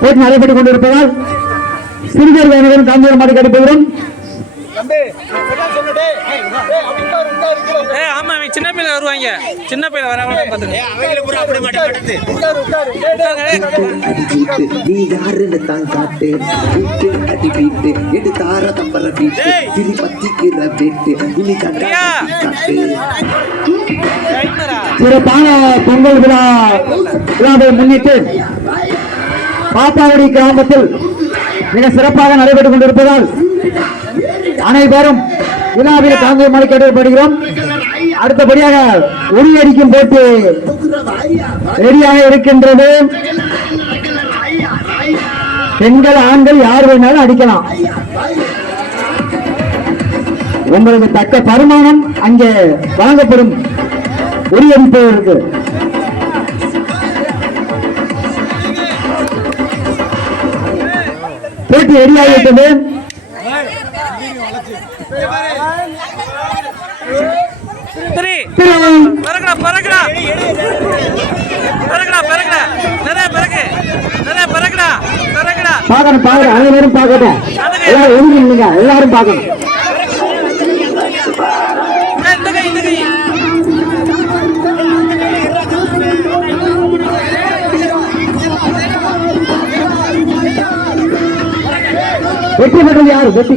போட்டி நடைபெற்றுக் கொண்டிருப்பதால் சிறுவர் அனைவரும் கலந்து மாடி ஏ ஆமா இவன் சின்ன பையன் வருவாங்க. சின்ன பாத்துங்க அடிக்கிட்டு நீ யாருன்னு தான் காட்டு அடி வீட்டு எடு தார தப்பற வீட்டு திரி பத்திக்கிற வீட்டு. இனி. காட்டு. சிறப்பான பொங்கல் விழா விழாவை முன்னிட்டு பாப்பாவடி கிராமத்தில் மிக சிறப்பாக நடைபெற்றுக் கொண்டிருப்பதால் அனைவரும் விழாவில் கலந்து மாடி கேட்டுப்படுகிறோம் அடுத்தபடியாக உரி அடிக்கும் போட்டு ரெடியாக இருக்கின்றது. பெண்கள் ஆண்கள் யார் வேணாலும் அடிக்கலாம். உங்களுக்கு தக்க பருமானம் அங்கே வழங்கப்படும் உரியடிப்பவருக்கு போட்டி ரெடியாகிவிட்டது சரி. பறக்கடா பறக்கடா. பறக்கடா பறக்கடா. நிறைய பறக்கு. நிறைய பறக்கடா பறக்கடா. பார்க்கணும் பார்க்கணும். அனைவரும் பார்க்கட்டும். எல்லாரும் நில்லுங்க. எல்லாரும் பார்க்கணும். வெற்றி பெற்றது யார்? வெற்றி.